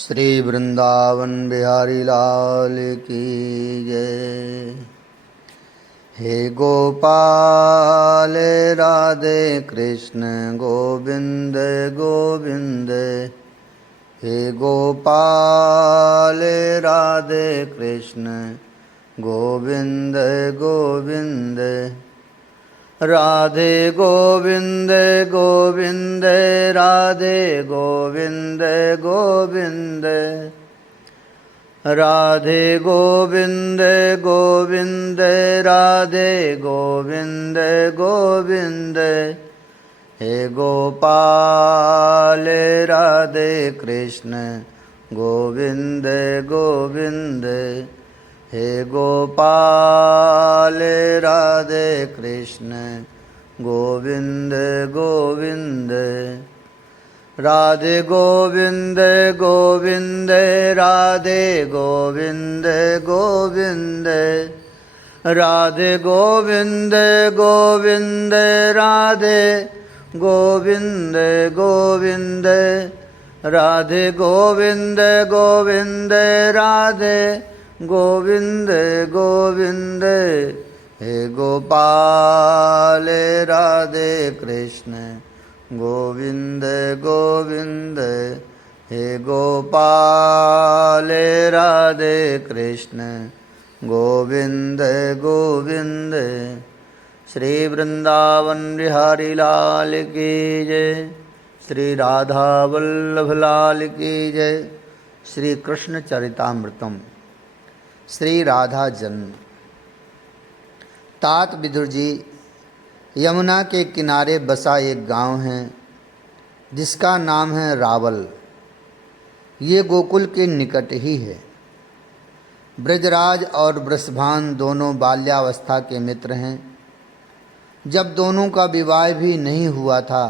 श्री वृंदावन बिहारी लाल की जय। हे गोपाल राधे कृष्ण गोविंद गोविंद। हे गोपाल राधे कृष्ण गोविंद गोविंद। राधे गोविंद गोविंद राधे गोविंद गोविंद। राधे गोविंद गोविंद राधे गोविंद गोविंद। हे गोपाल राधे कृष्ण गोविंद गोविंद। हे गोपाल राधे कृष्ण गोविंद गोविंद। राधे गोविंद गोविंद राधे गोविंद गोविंद। राधे गोविंद गोविंद राधे गोविंद गोविंद। राधे गोविंद गोविंद राधे गोविंद गोविंद। हे गोपाल राधे कृष्ण गोविंद गोविंद। हे गोपाल राधे कृष्ण गोविंद गोविंद। श्री वृंदावन बिहारी लाल की जय। श्री राधा वल्लभ लाल की जय। श्री कृष्ण चरितामृतम। श्री राधा जन्म। तात विदुर जी, यमुना के किनारे बसा एक गांव है जिसका नाम है रावल। ये गोकुल के निकट ही है। ब्रजराज और वृषभान दोनों बाल्यावस्था के मित्र हैं। जब दोनों का विवाह भी नहीं हुआ था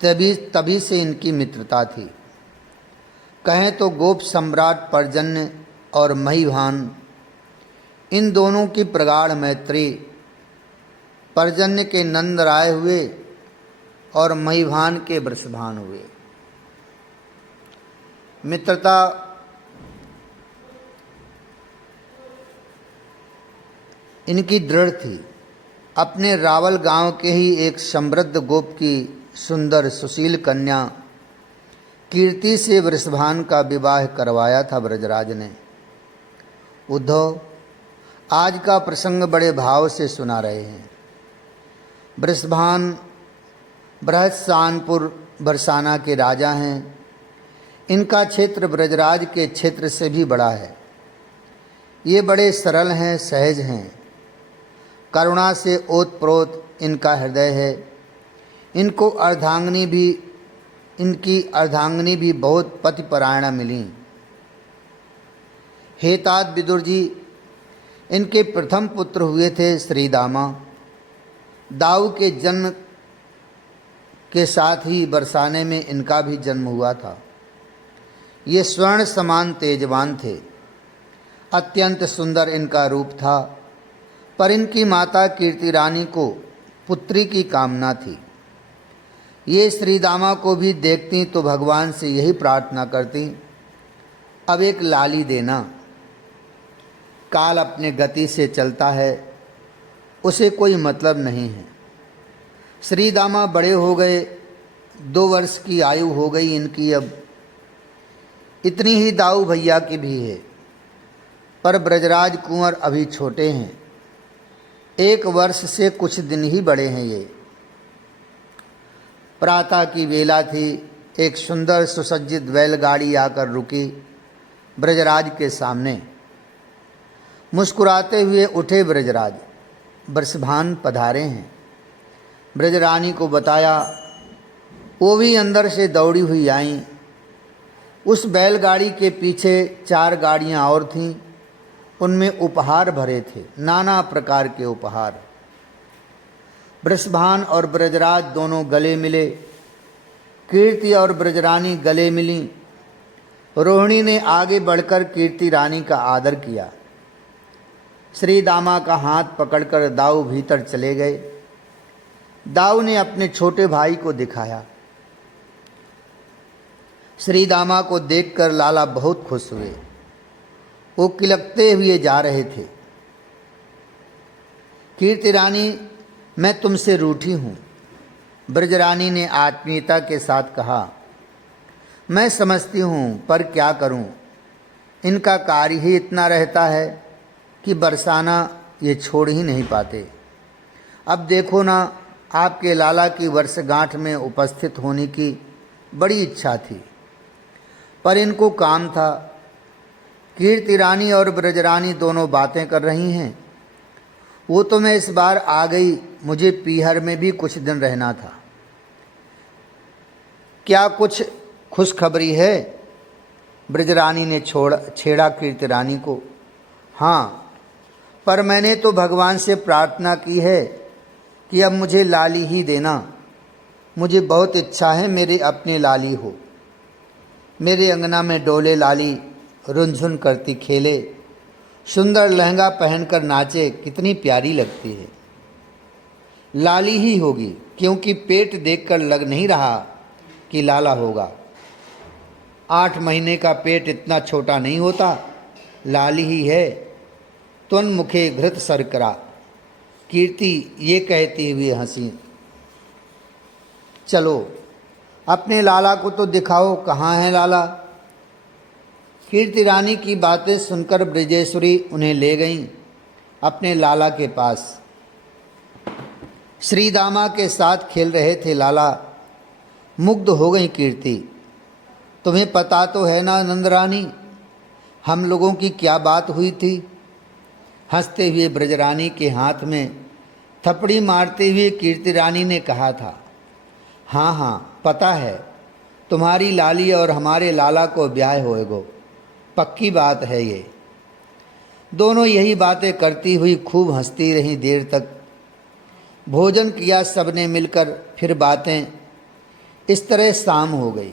तभी से इनकी मित्रता थी। कहें तो गोप सम्राट पर्जन्य और महीभान, इन दोनों की प्रगाढ़ मैत्री। पर्जन्य के नंद राय हुए और महीभान के वृषभान हुए। मित्रता इनकी दृढ़ थी। अपने रावल गांव के ही एक समृद्ध गोप की सुंदर सुशील कन्या कीर्ति से वृषभान का विवाह करवाया था ब्रजराज ने। उद्धव आज का प्रसंग बड़े भाव से सुना रहे हैं। वृषभान बृहस्सानपुर बरसाना के राजा हैं। इनका क्षेत्र ब्रजराज के क्षेत्र से भी बड़ा है। ये बड़े सरल हैं, सहज हैं। करुणा से ओतप्रोत इनका हृदय है। इनकी अर्धांगिनी भी बहुत पतिपरायणा मिली। हे तात विदुर जी, इनके प्रथम पुत्र हुए थे श्रीदामा। दाऊ के जन्म के साथ ही बरसाने में इनका भी जन्म हुआ था। ये स्वर्ण समान तेजवान थे। अत्यंत सुंदर इनका रूप था। पर इनकी माता कीर्ति रानी को पुत्री की कामना थी। ये श्रीदामा को भी देखती तो भगवान से यही प्रार्थना करती, अब एक लाली देना। काल अपने गति से चलता है, उसे कोई मतलब नहीं है। श्रीदामा बड़े हो गए, 2 वर्ष की आयु हो गई इनकी अब। इतनी ही दाऊ भैया की भी है। पर ब्रजराज कुंवर अभी छोटे हैं। 1 वर्ष से कुछ दिन ही बड़े हैं ये। प्रातः की वेला थी। एक सुंदर सुसज्जित बैलगाड़ी आकर रुकी ब्रजराज के सामने। मुस्कुराते हुए उठे ब्रजराज। वृषभान पधारे हैं। ब्रजरानी को बताया। वो भी अंदर से दौड़ी हुई आईं। उस बैलगाड़ी के पीछे 4 गाड़ियां और थीं। उनमें उपहार भरे थे, नाना प्रकार के उपहार। वृषभान और ब्रजराज दोनों गले मिले। कीर्ति और ब्रजरानी गले मिली। रोहिणी ने आगे बढ़कर कीर्ति रानी का आदर किया। श्रीदामा का हाथ पकड़कर दाऊ भीतर चले गए। दाऊ ने अपने छोटे भाई को दिखाया। श्री दामा को देखकर लाला बहुत खुश हुए। वो किलकते हुए जा रहे थे। कीर्ति रानी, मैं तुमसे रूठी हूँ। ब्रजरानी ने आत्मीयता के साथ कहा, मैं समझती हूँ, पर क्या करूँ, इनका कार्य ही इतना रहता है कि बरसाना ये छोड़ ही नहीं पाते। अब देखो ना, आपके लाला की वर्षगांठ में उपस्थित होने की बड़ी इच्छा थी, पर इनको काम था। कीर्ति रानी और ब्रजरानी दोनों बातें कर रही हैं। वो तो मैं इस बार आ गई, मुझे पीहर में भी कुछ दिन रहना था। क्या कुछ खुशखबरी है? ब्रजरानी ने छेड़ा कीर्ति रानी को। हाँ, पर मैंने तो भगवान से प्रार्थना की है कि अब मुझे लाली ही देना। मुझे बहुत इच्छा है मेरे अपने लाली हो, मेरे अंगना में डोले लाली, रुनझुन करती खेले, सुंदर लहंगा पहनकर नाचे, कितनी प्यारी लगती है। लाली ही होगी, क्योंकि पेट देखकर लग नहीं रहा कि लाला होगा। 8 महीने का पेट इतना छोटा नहीं होता। लाली ही है। तुन मुखे घृत सरकरा, कीर्ति ये कहती हुई हंसी। चलो अपने लाला को तो दिखाओ, कहाँ है लाला? कीर्ति रानी की बातें सुनकर ब्रजेश्वरी उन्हें ले गईं अपने लाला के पास। श्री दामा के साथ खेल रहे थे लाला। मुग्ध हो गई कीर्ति। तुम्हें पता तो है ना नंदरानी, हम लोगों की क्या बात हुई थी? हंसते हुए ब्रजरानी के हाथ में थपड़ी मारते हुए कीर्ति रानी ने कहा था, हाँ हाँ पता है, तुम्हारी लाली और हमारे लाला को ब्याह होएगो, पक्की बात है ये। दोनों यही बातें करती हुई खूब हंसती रहीं देर तक। भोजन किया सबने मिलकर, फिर बातें इस तरह शाम हो गई।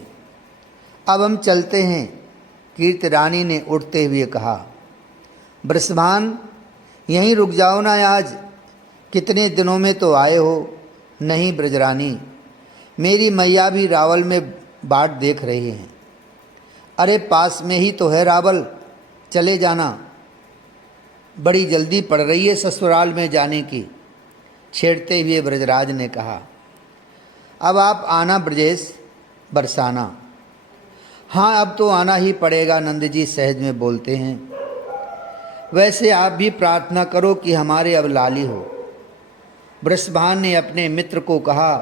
अब हम चलते हैं, कीर्ति रानी ने उठते हुए कहा। बृषभान, यहीं रुक जाओ ना आज, कितने दिनों में तो आए हो। नहीं ब्रजरानी, मेरी मैया भी रावल में बाट देख रही हैं। अरे पास में ही तो है रावल, चले जाना। बड़ी जल्दी पड़ रही है ससुराल में जाने की, छेड़ते हुए ब्रजराज ने कहा। अब आप आना ब्रजेश, बरसाना। हाँ अब तो आना ही पड़ेगा, नंद जी सहज में बोलते हैं। वैसे आप भी प्रार्थना करो कि हमारे अब लाली हो, बृषभान ने अपने मित्र को कहा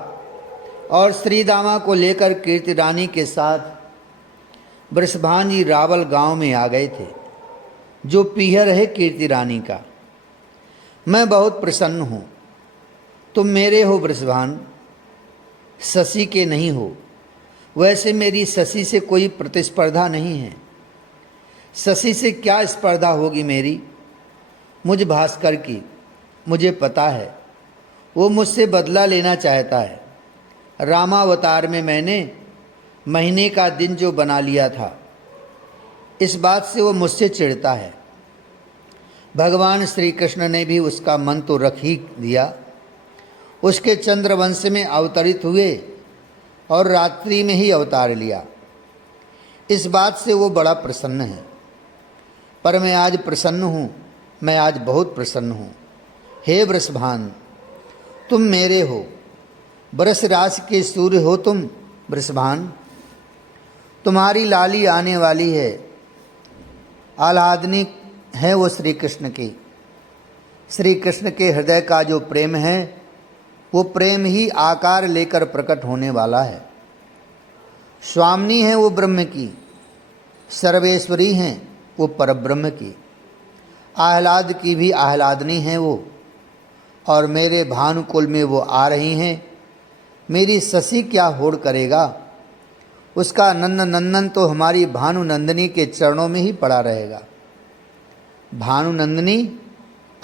और श्रीदामा को लेकर कीर्ति रानी के साथ बृषभान जी रावल गांव में आ गए थे, जो पीहर है कीर्ति रानी का। मैं बहुत प्रसन्न हूँ। तुम मेरे हो बृषभान, शशि के नहीं हो। वैसे मेरी शशि से कोई प्रतिस्पर्धा नहीं है। शशि से क्या स्पर्धा होगी मेरी? मुझ भास्कर की, मुझे पता है। वो मुझसे बदला लेना चाहता है। रामावतार में मैंने महीने का दिन जो बना लिया था, इस बात से वो मुझसे चिढ़ता है। भगवान श्री कृष्ण ने भी उसका मन तो रख ही दिया। उसके चंद्रवंश में अवतरित हुए और रात्रि में ही अवतार लिया। इस बात से वो बड़ा प्रसन्न है। पर मैं आज प्रसन्न हूँ, मैं आज बहुत प्रसन्न हूँ। हे वृषभान, तुम मेरे हो, बरस रास के सूर्य हो तुम वृषभान। तुम्हारी लाली आने वाली है। आह्लादनी है वो श्री कृष्ण की। श्री कृष्ण के हृदय का जो प्रेम है, वो प्रेम ही आकार लेकर प्रकट होने वाला है। स्वामिनी है वो ब्रह्म की, सर्वेश्वरी हैं वो परब्रह्म की। आह्लाद की भी आह्लादनी है वो, और मेरे भानुकुल में वो आ रही हैं। मेरी शशि क्या होड़ करेगा? उसका नंद नंदन तो हमारी भानुनंदिनी के चरणों में ही पड़ा रहेगा। भानुनंदिनी,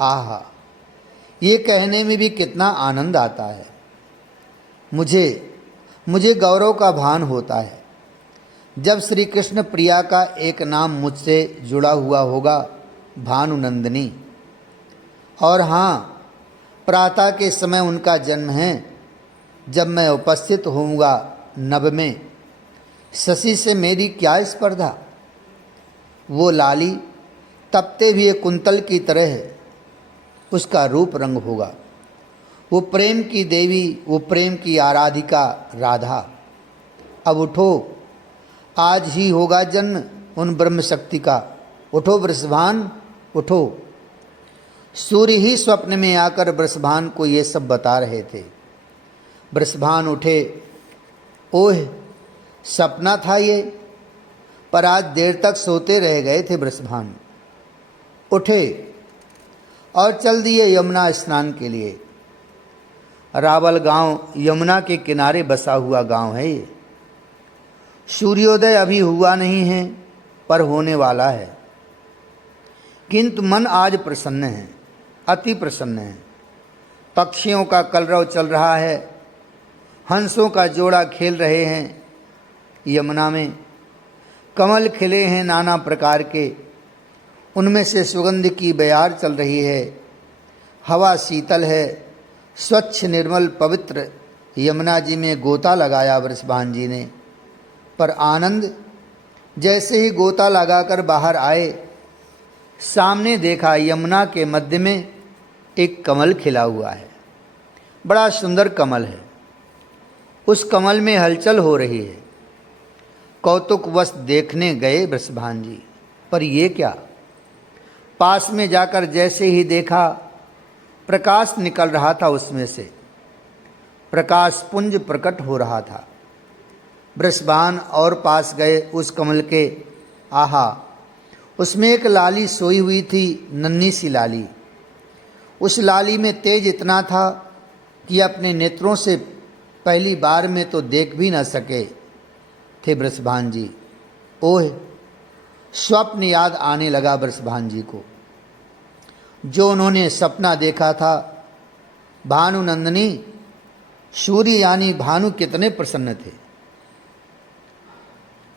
आहा, ये कहने में भी कितना आनंद आता है। मुझे गौरव का भान होता है जब श्री कृष्ण प्रिया का एक नाम मुझसे जुड़ा हुआ होगा, भानुनंदिनी। और हाँ, प्रातः के समय उनका जन्म है, जब मैं उपस्थित होऊंगा नभ में। शशि से मेरी क्या स्पर्धा, वो लाली तपते हुए कुंतल की तरह है, उसका रूप रंग होगा। वो प्रेम की देवी, वो प्रेम की आराधिका राधा। अब उठो, आज ही होगा जन्म उन ब्रह्म शक्ति का। उठो वृषभान, उठो। सूर्य ही स्वप्न में आकर वृषभान को ये सब बता रहे थे। वृषभान उठे। ओह, सपना था ये, पर आज देर तक सोते रह गए थे वृषभान। उठे और चल दिए यमुना स्नान के लिए। रावल गांव यमुना के किनारे बसा हुआ गांव है ये। सूर्योदय अभी हुआ नहीं है, पर होने वाला है। किंतु मन आज प्रसन्न है, अति प्रसन्न है। पक्षियों का कलरव चल रहा है, हंसों का जोड़ा खेल रहे हैं। यमुना में कमल खिले हैं नाना प्रकार के, उनमें से सुगंध की बयार चल रही है। हवा शीतल है, स्वच्छ निर्मल पवित्र यमुना जी में गोता लगाया वृषभान जी ने। पर आनंद, जैसे ही गोता लगाकर बाहर आए, सामने देखा यमुना के मध्य में एक कमल खिला हुआ है। बड़ा सुंदर कमल है। उस कमल में हलचल हो रही है। कौतुकवश देखने गए वृषभान जी, पर ये क्या? पास में जाकर जैसे ही देखा, प्रकाश निकल रहा था उसमें से। प्रकाश पुंज प्रकट हो रहा था। वृषभान और पास गए उस कमल के। आहा, उसमें एक लाली सोई हुई थी, नन्ही सी लाली। उस लाली में तेज इतना था कि अपने नेत्रों से पहली बार में तो देख भी न सके थे वृषभान जी। ओह, स्वप्न याद आने लगा वृषभान जी को, जो उन्होंने सपना देखा था। भानु नंदनी, सूर्य यानी भानु कितने प्रसन्न थे।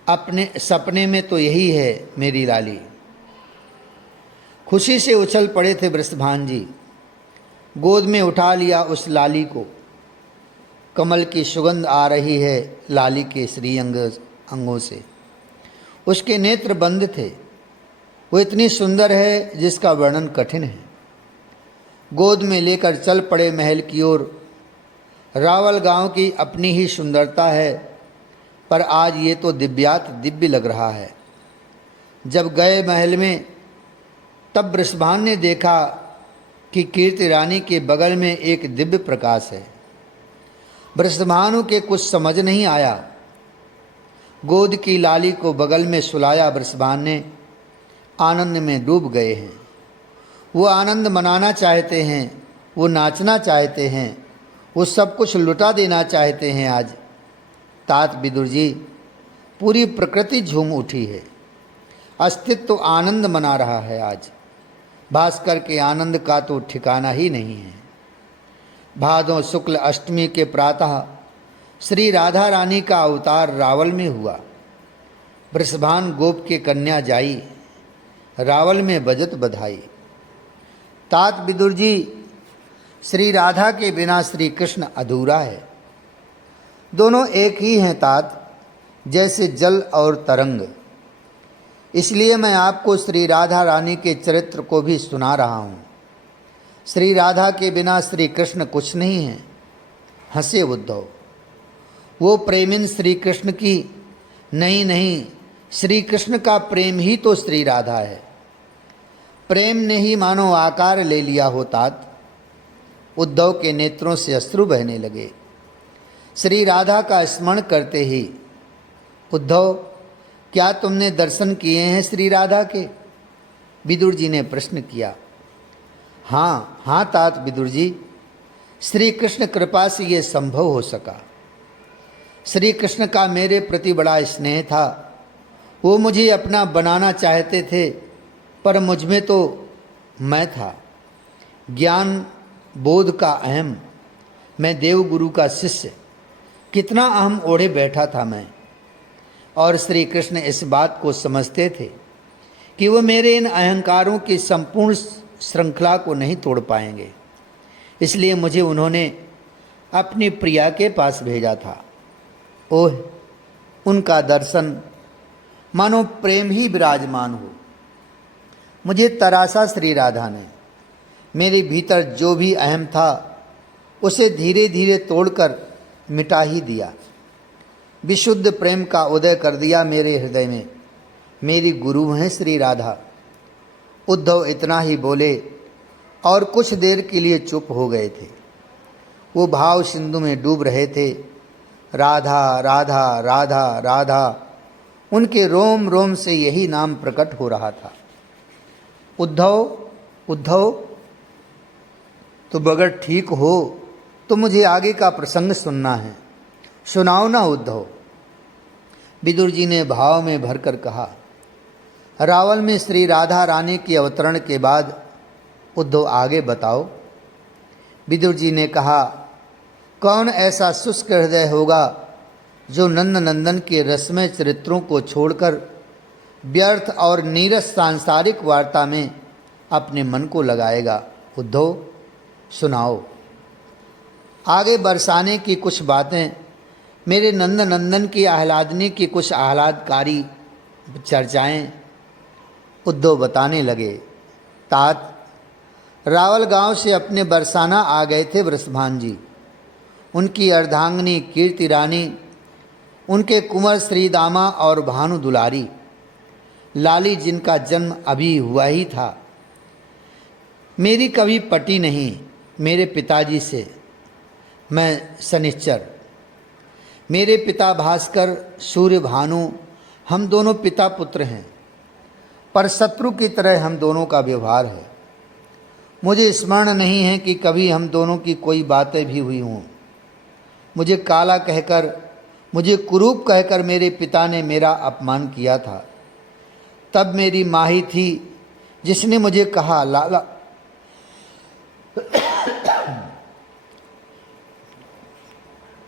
अपने सपने में तो यही है मेरी लाली। खुशी से उछल पड़े थे वृषभान जी। गोद में उठा लिया उस लाली को। कमल की सुगंध आ रही है लाली के श्रीअंग अंगों से। उसके नेत्र बंद थे। वो इतनी सुंदर है जिसका वर्णन कठिन है। गोद में लेकर चल पड़े महल की ओर। रावल गांव की अपनी ही सुंदरता है, पर आज ये तो दिव्यात दिव्य लग रहा है। जब गए महल में, तब वृषभान ने देखा कि कीर्ति रानी के बगल में एक दिव्य प्रकाश है। वृषभानु के कुछ समझ नहीं आया। गोद की लाली को बगल में सुलाया वृषभान ने। आनंद में डूब गए हैं। वो आनंद मनाना चाहते हैं, वो नाचना चाहते हैं, वो सब कुछ लुटा देना चाहते हैं। आज तात विदुर जी, पूरी प्रकृति झूम उठी है। अस्तित्व आनंद मना रहा है आज। भास्कर के आनंद का तो ठिकाना ही नहीं है। भादों शुक्ल अष्टमी के प्रातः श्री राधा रानी का अवतार रावल में हुआ। वृषभान गोप के कन्या जाई, रावल में बजत बधाई। तात विदुर जी, श्री राधा के बिना श्री कृष्ण अधूरा है। दोनों एक ही हैं तात, जैसे जल और तरंग। इसलिए मैं आपको श्री राधा रानी के चरित्र को भी सुना रहा हूँ। श्री राधा के बिना श्री कृष्ण कुछ नहीं है। हंसे उद्धव। वो प्रेमिन श्री कृष्ण की नहीं, श्री कृष्ण का प्रेम ही तो श्री राधा है। प्रेम ने ही मानो आकार ले लिया हो तात। उद्धव के नेत्रों से अश्रु बहने लगे। श्री राधा का स्मरण करते ही, उद्धव, क्या तुमने दर्शन किए हैं श्री राधा के? विदुर जी ने प्रश्न किया। हाँ तात विदुर जी, श्री कृष्ण कृपा से ये संभव हो सका। श्री कृष्ण का मेरे प्रति बड़ा स्नेह था। वो मुझे अपना बनाना चाहते थे, पर मुझमें तो मैं था। ज्ञान बोध का अहम, मैं देवगुरु का शिष्य। कितना अहम ओढ़े बैठा था मैं। और श्री कृष्ण इस बात को समझते थे कि वो मेरे इन अहंकारों की संपूर्ण श्रृंखला को नहीं तोड़ पाएंगे। इसलिए मुझे उन्होंने अपनी प्रिया के पास भेजा था। ओह, उनका दर्शन, मानो प्रेम ही विराजमान हो। मुझे तरासा श्री राधा ने। मेरे भीतर जो भी अहम था उसे धीरे धीरे तोड़कर मिटा ही दिया। विशुद्ध प्रेम का उदय कर दिया मेरे हृदय में। मेरी गुरु हैं श्री राधा। उद्धव इतना ही बोले और कुछ देर के लिए चुप हो गए थे। वो भाव सिंधु में डूब रहे थे। राधा राधा राधा राधा, उनके रोम रोम से यही नाम प्रकट हो रहा था। उद्धव उद्धव, तुम अगर ठीक हो तो मुझे आगे का प्रसंग सुनना है, सुनाओ ना उद्धव। विदुर जी ने भाव में भरकर कहा। रावल में श्री राधा रानी के अवतरण के बाद उद्धव आगे बताओ। विदुर जी ने कहा, कौन ऐसा शुष्क हृदय होगा जो नंद नंदन के रसमय चरित्रों को छोड़कर व्यर्थ और नीरस सांसारिक वार्ता में अपने मन को लगाएगा। उद्धव सुनाओ। आगे बरसाने की कुछ बातें, मेरे नंद नंदन की आह्लादनी की कुछ आह्लादकारी चर्चाएं उद्धव बताने लगे। तात, रावल गांव से अपने बरसाना आ गए थे वृषभान जी। उनकी अर्धांगिनी कीर्ति रानी, उनके कुंवर श्रीदामा और भानु दुलारी, लाली जिनका जन्म अभी हुआ ही था। मेरी कभी पटी नहीं मेरे पिताजी से। मैं शनिश्चर, मेरे पिता भास्कर, सूर्य भानु, हम दोनों पिता पुत्र हैं, पर शत्रु की तरह हम दोनों का व्यवहार है। मुझे स्मरण नहीं है कि कभी हम दोनों की कोई बातें भी हुई हों। मुझे काला कहकर, मुझे कुरूप कहकर मेरे पिता ने मेरा अपमान किया था। तब मेरी माँ ही थी जिसने मुझे कहा, लाला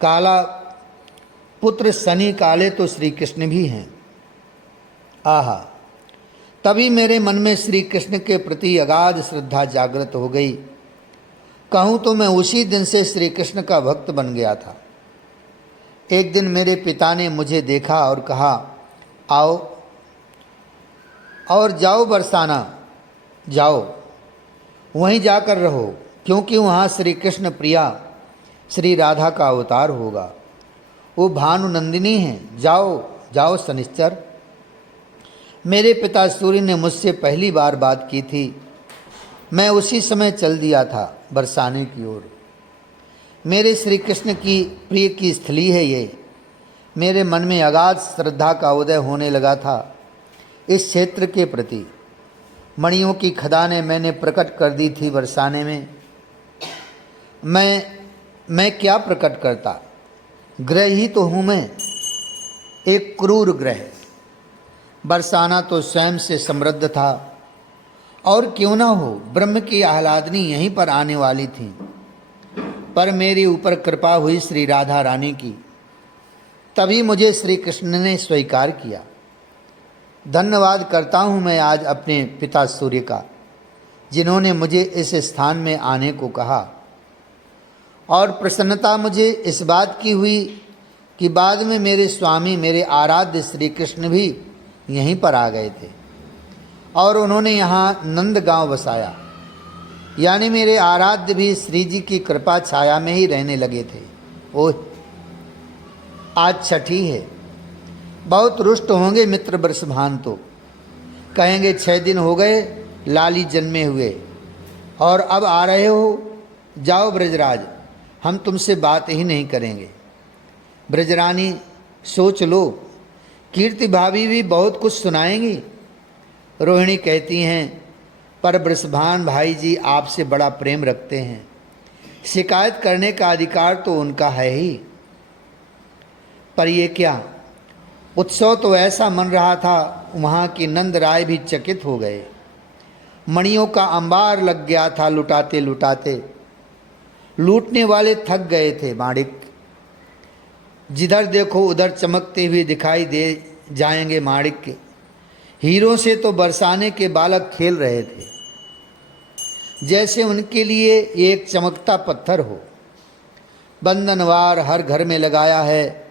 काला पुत्र शनि काले तो श्री कृष्ण भी हैं। आहा, तभी मेरे मन में श्री कृष्ण के प्रति अगाध श्रद्धा जागृत हो गई। कहूँ तो मैं उसी दिन से श्री कृष्ण का भक्त बन गया था। एक दिन मेरे पिता ने मुझे देखा और कहा, आओ और जाओ बरसाना, जाओ वहीं जाकर रहो, क्योंकि वहाँ श्री कृष्ण प्रिया श्री राधा का अवतार होगा। वो भानु नंदिनी हैं, जाओ जाओ शनिश्चर। मेरे पिता सूर्य ने मुझसे पहली बार बात की थी। मैं उसी समय चल दिया था बरसाने की ओर। मेरे श्री कृष्ण की प्रिय की स्थली है ये। मेरे मन में अगाध श्रद्धा का उदय होने लगा था इस क्षेत्र के प्रति। मणियों की खदानें मैंने प्रकट कर दी थी बरसाने में। मैं क्या प्रकट करता, ग्रह ही तो हूँ मैं, एक क्रूर ग्रह। बरसाना तो स्वयं से समृद्ध था, और क्यों ना हो, ब्रह्म की आह्लादनी यहीं पर आने वाली थी। पर मेरे ऊपर कृपा हुई श्री राधा रानी की, तभी मुझे श्री कृष्ण ने स्वीकार किया। धन्यवाद करता हूँ मैं आज अपने पिता सूर्य का, जिन्होंने मुझे इस स्थान में आने को कहा। और प्रसन्नता मुझे इस बात की हुई कि बाद में मेरे स्वामी, मेरे आराध्य श्री कृष्ण भी यहीं पर आ गए थे और उन्होंने यहाँ नंद गांव बसाया। यानी मेरे आराध्य भी श्री जी की कृपा छाया में ही रहने लगे थे। ओह, आज छठी है। बहुत रुष्ट होंगे मित्र वृषभान, तो कहेंगे 6 दिन हो गए लाली जन्मे हुए और अब आ रहे हो। जाओ ब्रजराज, हम तुमसे बात ही नहीं करेंगे। ब्रजरानी सोच लो, कीर्ति भाभी भी बहुत कुछ सुनाएंगी। रोहिणी कहती हैं, पर वृषभान भाई जी आपसे बड़ा प्रेम रखते हैं, शिकायत करने का अधिकार तो उनका है ही। पर ये क्या, उत्सव तो ऐसा मन रहा था वहाँ की नंद राय भी चकित हो गए। मणियों का अंबार लग गया था लुटाते लुटाते। लूटने वाले थक गए थे माणिक। जिधर देखो उधर चमकते हुए दिखाई दे जाएंगे माणिक के। हीरों से तो बरसाने के बालक खेल रहे थे, जैसे उनके लिए एक चमकता पत्थर हो। बंधनवार हर घर में लगाया है,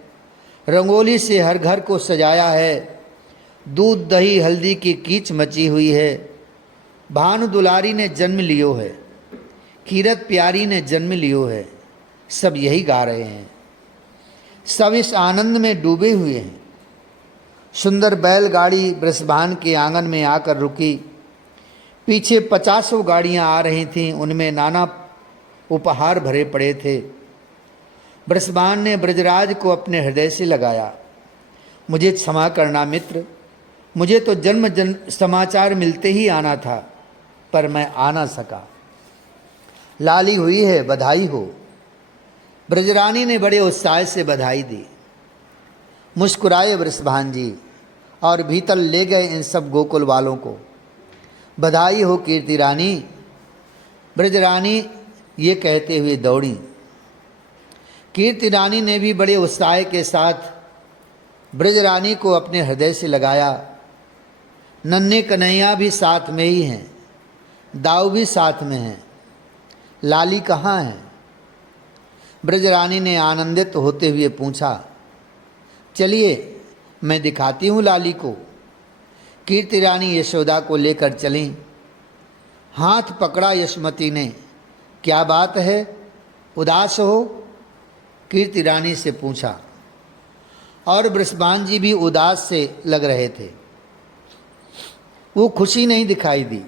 रंगोली से हर घर को सजाया है, दूध दही हल्दी की कीच मची हुई है। भानु दुलारी ने जन्म लियो है, कीरत प्यारी ने जन्म लियो है। सब यही गा रहे हैं, सब इस आनंद में डूबे हुए हैं। सुंदर बैलगाड़ी बृषभान के आंगन में आकर रुकी। पीछे 50 गाड़ियां आ रही थीं, उनमें नाना उपहार भरे पड़े थे। बृषभान ने ब्रजराज को अपने हृदय से लगाया। मुझे क्षमा करना मित्र, मुझे तो जन्म समाचार मिलते ही आना था, पर मैं आ ना सका। लाली हुई है, बधाई हो। ब्रजरानी ने बड़े उत्साह से बधाई दी। मुस्कुराए वृषभान जी और भीतर ले गए इन सब गोकुल वालों को। बधाई हो कीर्ति रानी। ब्रजरानी ये कहते हुए दौड़ी। कीर्ति रानी ने भी बड़े उत्साह के साथ ब्रजरानी को अपने हृदय से लगाया। नन्हे कन्हैया भी साथ में ही हैं, दाऊ भी साथ में हैं। लाली कहाँ है? ब्रजरानी ने आनंदित होते हुए पूछा। चलिए मैं दिखाती हूँ लाली को। कीर्ति रानी यशोदा को लेकर चली। हाथ पकड़ा यशोमती ने। क्या बात है, उदास हो? कीर्ति रानी से पूछा। और बृषभान जी भी उदास से लग रहे थे, वो खुशी नहीं दिखाई दी।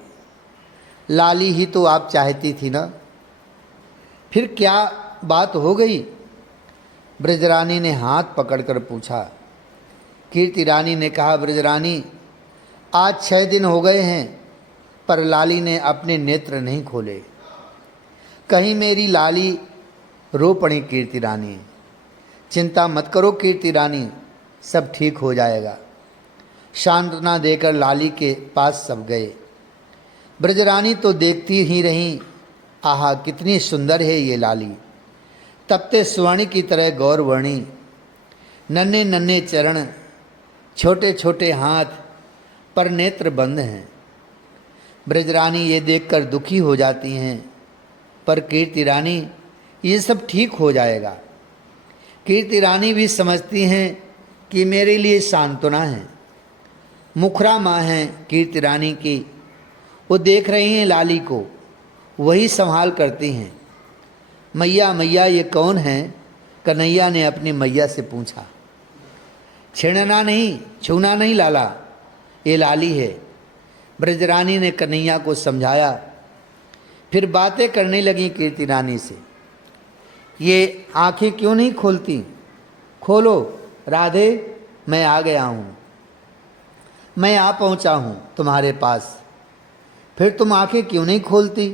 लाली ही तो आप चाहती थी ना, फिर क्या बात हो गई? ब्रजरानी ने हाथ पकड़कर पूछा। कीर्ति रानी ने कहा, ब्रजरानी आज 6 दिन हो गए हैं, पर लाली ने अपने नेत्र नहीं खोले। कहीं मेरी लाली रो पड़ी। कीर्ति रानी, चिंता मत करो कीर्ति रानी, सब ठीक हो जाएगा। सांत्वना देकर लाली के पास सब गए। ब्रजरानी तो देखती ही रहीं। आहा, कितनी सुंदर है ये लाली, तपते स्वर्ण की तरह गौरवर्णी। नन्हे नन्हे चरण, छोटे छोटे हाथ, पर नेत्र बंद हैं। ब्रजरानी ये देखकर दुखी हो जाती हैं, पर कीर्ति रानी ये सब ठीक हो जाएगा। कीर्ति रानी भी समझती हैं कि मेरे लिए सांत्वना है। मुखरा माँ हैं कीर्ति रानी की, वो देख रही हैं लाली को, वही संभाल करती हैं। मैया मैया ये कौन है? कन्हैया ने अपनी मैया से पूछा। छेड़ना नहीं, छूना नहीं लाला, ये लाली है। ब्रजरानी ने कन्हैया को समझाया। फिर बातें करने लगी कीर्ति रानी से। ये आंखें क्यों नहीं खोलती? खोलो राधे, मैं आ गया हूँ, मैं आ पहुँचा हूँ तुम्हारे पास। फिर तुम आंखें क्यों नहीं खोलती?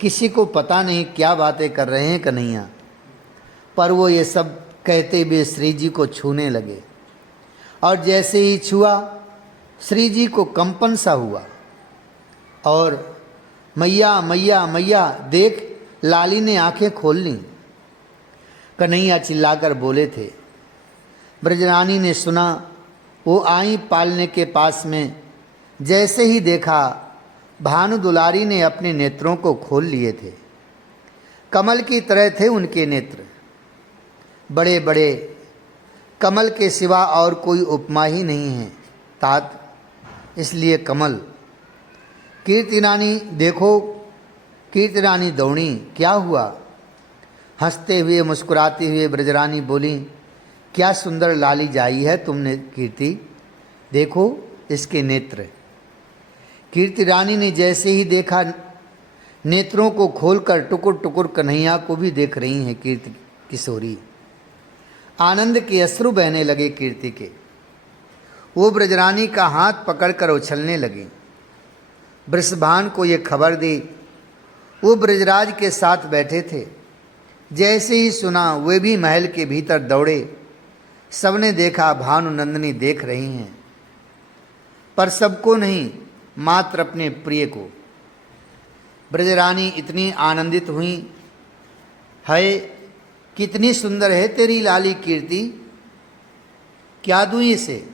किसी को पता नहीं क्या बातें कर रहे हैं कन्हैया, पर वो ये सब कहते हुए श्री जी को छूने लगे। और जैसे ही छुआ, श्री जी को कंपन सा हुआ और मैया मैया मैया देख, लाली ने आंखें खोल लीं। कन्हैया चिल्लाकर बोले थे। ब्रजरानी ने सुना। वो आई पालने के पास में। जैसे ही देखा, भानु दुलारी ने अपने नेत्रों को खोल लिए थे। कमल की तरह थे उनके नेत्र, बड़े बड़े। कमल के सिवा और कोई उपमा ही नहीं है तात, इसलिए कमल। कीर्ति रानी देखो। कीर्ति रानी दौड़ी। क्या हुआ? हंसते हुए मुस्कुराते हुए ब्रजरानी बोली, क्या सुंदर लाली जाई है तुमने कीर्ति, देखो इसके नेत्र। कीर्ति रानी ने जैसे ही देखा, नेत्रों को खोलकर टुकुर टुकुर कन्हैया को भी देख रही हैं कीर्ति किशोरी। आनंद के अश्रु बहने लगे कीर्ति के। वो ब्रजरानी का हाथ पकड़कर उछलने लगी। वृषभान को ये खबर दी। वो ब्रजराज के साथ बैठे थे। जैसे ही सुना, वे भी महल के भीतर दौड़े। सबने देखा भानु नंदिनी देख रही हैं, पर सबको नहीं, मात्र अपने प्रिय को। ब्रजरानी इतनी आनंदित हुई। है, कितनी सुंदर है तेरी लाली कीर्ति, क्या दूँ इसे?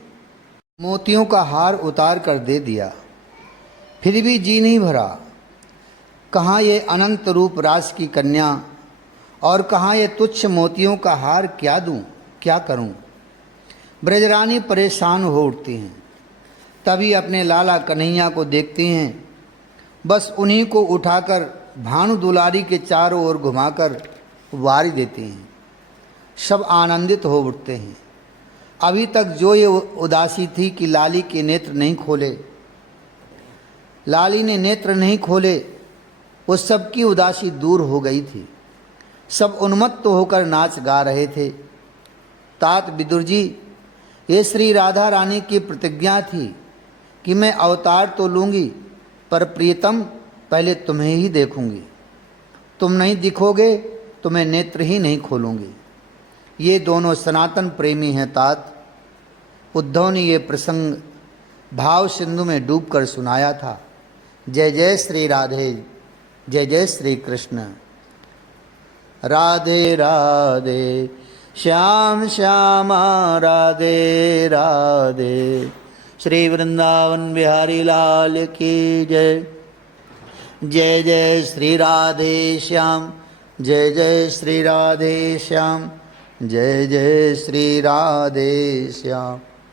मोतियों का हार उतार कर दे दिया, फिर भी जी नहीं भरा। कहाँ ये अनंत रूप रास की कन्या, और कहाँ ये तुच्छ मोतियों का हार क्या दूँ, क्या करूं? ब्रजरानी परेशान हो उठती हैं। तभी अपने लाला कन्हैया को देखती हैं। बस उन्हीं को उठाकर भानु दुलारी के चारों ओर घुमाकर वारी देती हैं। सब आनंदित हो उठते हैं। अभी तक जो ये उदासी थी कि लाली के नेत्र नहीं खोले, लाली ने नेत्र नहीं खोले, उस सब की उदासी दूर हो गई थी। सब उन्मत्त होकर नाच गा रहे थे। तात विदुर जी, ये श्री राधा रानी की प्रतिज्ञा थी कि मैं अवतार तो लूँगी, पर प्रियतम पहले तुम्हें ही देखूंगी। तुम नहीं दिखोगे तो मैं नेत्र ही नहीं खोलूँगी। ये दोनों सनातन प्रेमी हैं तात। उद्धव ने ये प्रसंग भाव सिंधु में डूबकर सुनाया था। जय जय श्री राधे, जय जय श्री कृष्ण। राधे राधे श्याम श्यामा, राधे राधे। श्री वृंदावन बिहारी लाल की जय। जय जय श्री राधे श्याम, जय जय श्री राधे श्याम, जय जय श्री राधे श्याम।